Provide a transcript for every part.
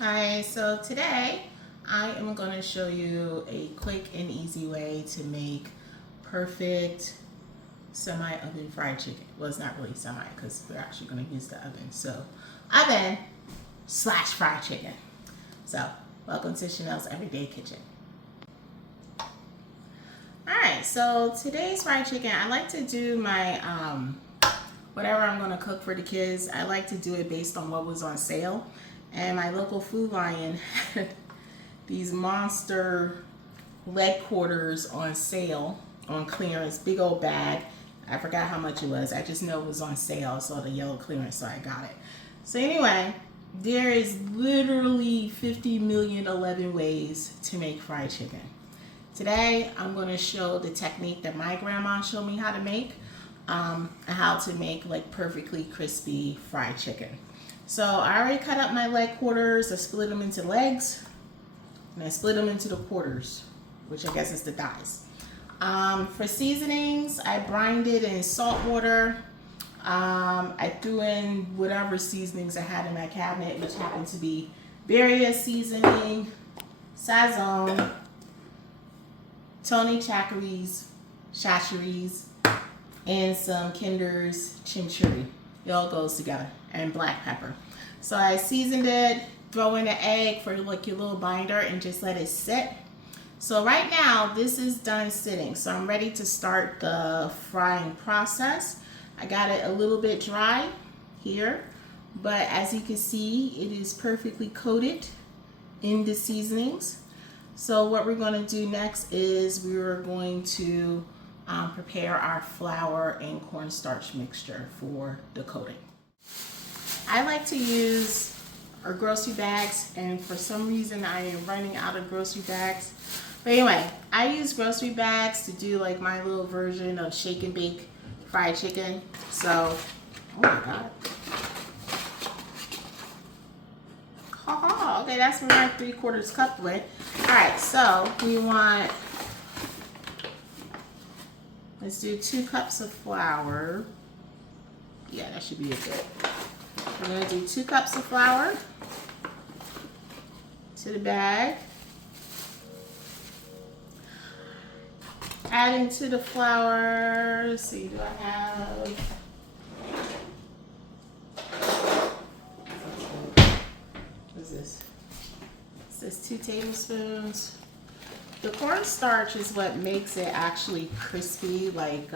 Hi, so today I am going to show you a quick and easy way to make perfect semi-oven fried chicken. Well, it's not really semi because we're actually going to use the oven. So oven slash fried chicken. So welcome to Chanel's Everyday Kitchen. Alright, so today's fried chicken, I like to do my whatever I'm going to cook for the kids. I like to do it based on what was on sale. And my local Food Lion had these monster leg quarters on sale, on clearance, big old bag. I forgot how much it was. I just know it was on sale. I saw the yellow clearance, so I got it. So anyway, there is literally 50 million 11 ways to make fried chicken. Today, I'm going to show the technique that my grandma showed me how to make, and how to make like perfectly crispy fried chicken. So I already cut up my leg quarters. I split them into legs, and I split them into the quarters, which I guess is the thighs. For seasonings, I brined it in salt water. I threw in whatever seasonings I had in my cabinet, which happened to be various seasoning, sazon, Tony Chachere's, and some Kinder's chimichurri. It all goes together, and black pepper. So I seasoned it, throw in an egg for like your little binder, and just let it sit. So right now this is done sitting, so I'm ready to start the frying process. I got it a little bit dry here, but as you can see, it is perfectly coated in the seasonings. So what we're going to do next is we're going to prepare our flour and cornstarch mixture for the coating. I like to use our grocery bags, and for some reason I am running out of grocery bags. But anyway, I use grocery bags to do like my little version of shake and bake fried chicken. So, oh my god. Okay, that's what my 3/4 cup with. Alright, so we want, let's do 2 cups of flour. Yeah, that should be a good. We're going to do 2 cups of flour to the bag. Adding to the flour, let's see, do I have, what is this? It says 2 tablespoons. The cornstarch is what makes it actually crispy, like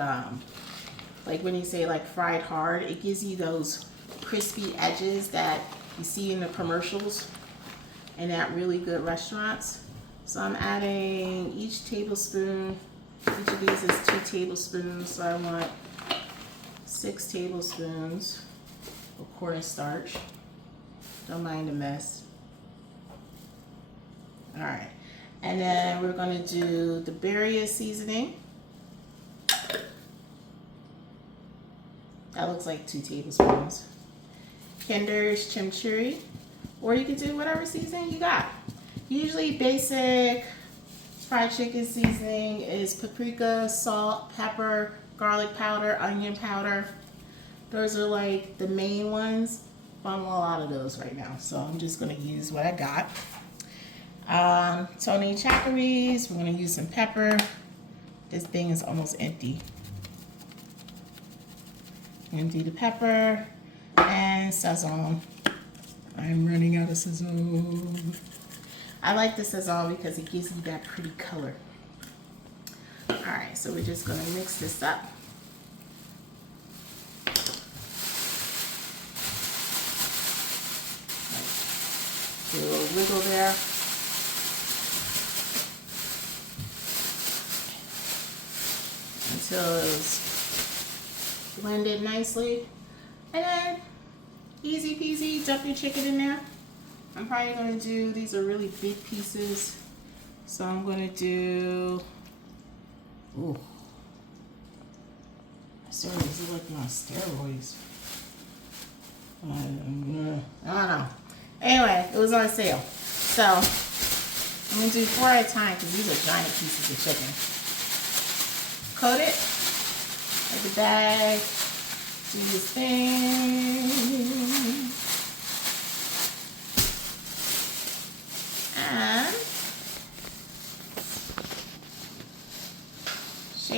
when you say like fried hard, it gives you those crispy edges that you see in the commercials and at really good restaurants. So I'm adding each tablespoon. Each of these is 2 tablespoons, so I want 6 tablespoons of cornstarch. Don't mind the mess. Alright, and then we're going to do the various seasoning. That looks like 2 tablespoons. Kinder's chimichurri, or you can do whatever seasoning you got. Usually basic fried chicken seasoning is paprika, salt, pepper, garlic powder, onion powder. Those are like the main ones. I'm all out of those right now, so I'm just going to use what I got. Tony Chachere's, we're going to use some pepper. This thing is almost empty. I'm going to do the pepper and sazon. I'm running out of sazon. I like the sazon because it gives you that pretty color. Alright, so we're just going to mix this up. Do a little wiggle there. Until it's blended nicely. And then, easy peasy, dump your chicken in there. I'm probably going to do, these are really big pieces, so I'm going to do, ooh, sorry, is it like on steroids? I don't know. Anyway, it was on sale, so I'm going to do 4 at a time because these are giant pieces of chicken. Coat it like the bag, do this thing.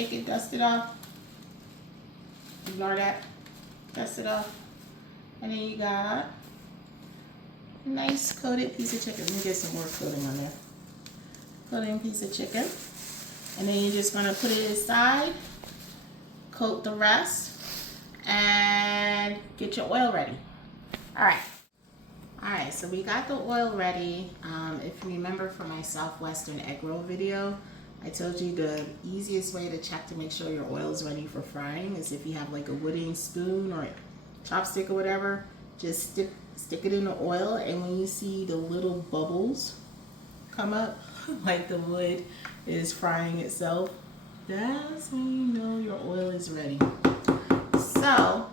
shake it, dust it off. Ignore that. Dust it off. And then you got a nice coated piece of chicken. Let me get some more coating on there. Coating piece of chicken. And then you're just gonna put it aside, coat the rest, and get your oil ready. All right, so we got the oil ready. If you remember from my Southwestern egg roll video, I told you the easiest way to check to make sure your oil is ready for frying is if you have like a wooden spoon or a chopstick or whatever, just stick it in the oil, and when you see the little bubbles come up, like the wood is frying itself, that's when you know your oil is ready. So,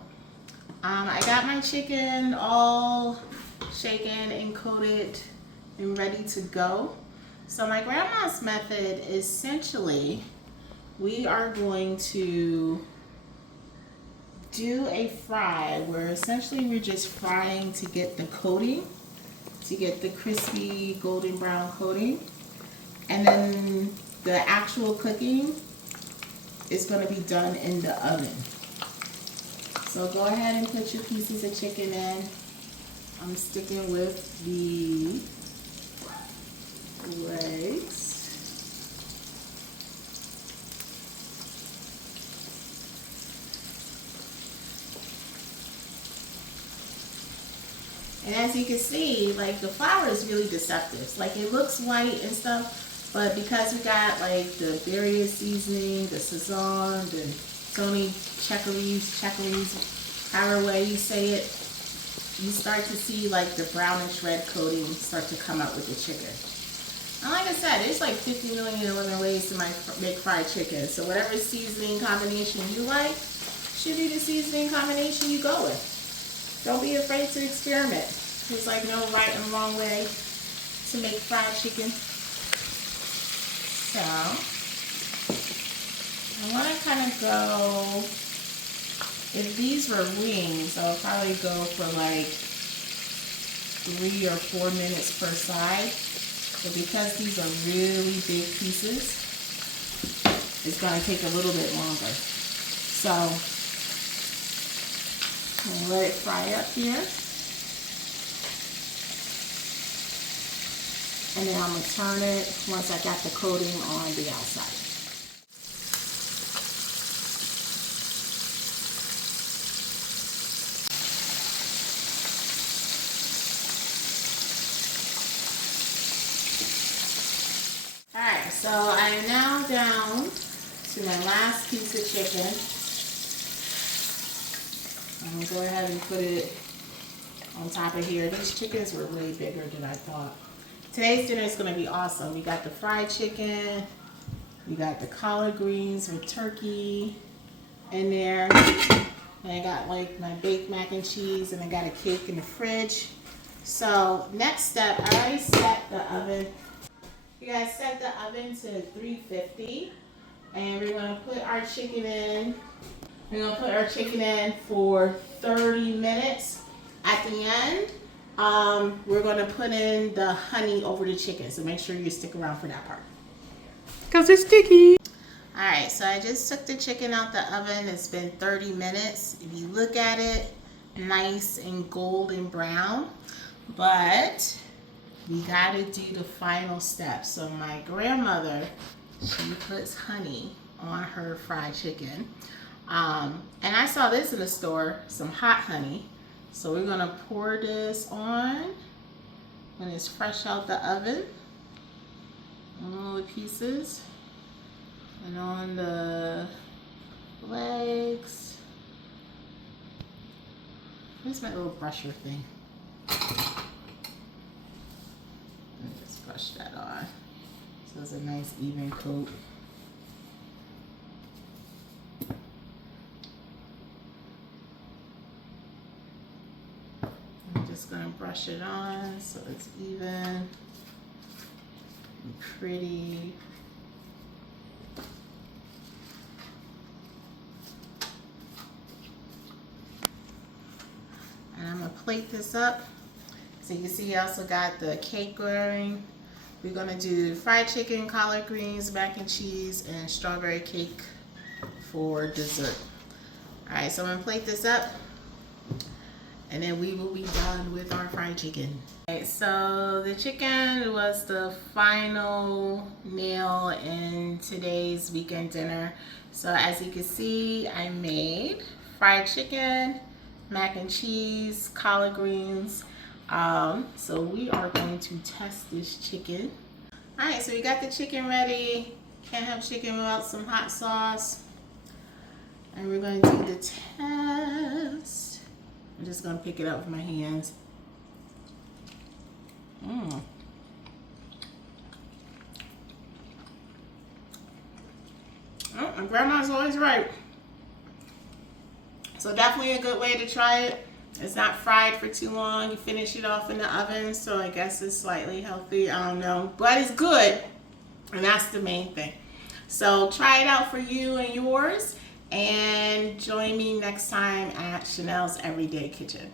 I got my chicken all shaken and coated and ready to go. So my grandma's method, essentially, we are going to do a fry where essentially we're just frying to get the coating, to get the crispy golden brown coating, and then the actual cooking is going to be done in the oven. So go ahead and put your pieces of chicken in. I'm sticking with the legs. And as you can see, like the flour is really deceptive. Like it looks white and stuff, but because we got like the various seasoning, the Sazon, the Tony Checkers, however way you say it, you start to see like the brownish red coating start to come out with the chicken. And like I said, there's like 50 million and 11 ways to make fried chicken. So whatever seasoning combination you like should be the seasoning combination you go with. Don't be afraid to experiment. There's like no right and wrong way to make fried chicken. So I want to kind of go, if these were wings, I would probably go for like 3 or 4 minutes per side. But because these are really big pieces, it's going to take a little bit longer. So I'm going to let it fry up here. And then I'm going to turn it once I got the coating on the outside. Alright, so I am now down to my last piece of chicken. I'm going to go ahead and put it on top of here. These chickens were way bigger than I thought. Today's dinner is going to be awesome. We got the fried chicken, we got the collard greens with turkey in there, and I got like my baked mac and cheese, and I got a cake in the fridge. So next step, I already set the oven. You guys set the oven to 350, and we're going to put our chicken in. We're going to put our chicken in for 30 minutes. At the end, we're going to put in the honey over the chicken, so make sure you stick around for that part. Because it's sticky. Alright, so I just took the chicken out the oven. It's been 30 minutes. If you look at it, nice and golden brown. But we got to do the final step. So my grandmother, she puts honey on her fried chicken. And I saw this in the store, some hot honey. So we're going to pour this on when it's fresh out the oven on all the pieces and on the legs. Where's my little brusher thing? Let me just brush that on so it's a nice even coat. Just gonna brush it on so it's even and pretty. And I'm gonna plate this up. So you can see I also got the cake going. We're gonna do fried chicken, collard greens, mac and cheese, and strawberry cake for dessert. All right, so I'm gonna plate this up and then we will be done with our fried chicken. Okay, so the chicken was the final nail in today's weekend dinner. So as you can see, I made fried chicken, mac and cheese, collard greens. So we are going to test this chicken. All right, so we got the chicken ready. Can't have chicken without some hot sauce. And we're going to do the test. I'm just going to pick it up with my hands. Oh, my grandma's always right. So definitely a good way to try it. It's not fried for too long. You finish it off in the oven, so I guess it's slightly healthy. I don't know, but it's good, and that's the main thing. So try it out for you and yours, and join me next time at Chanel's Everyday Kitchen.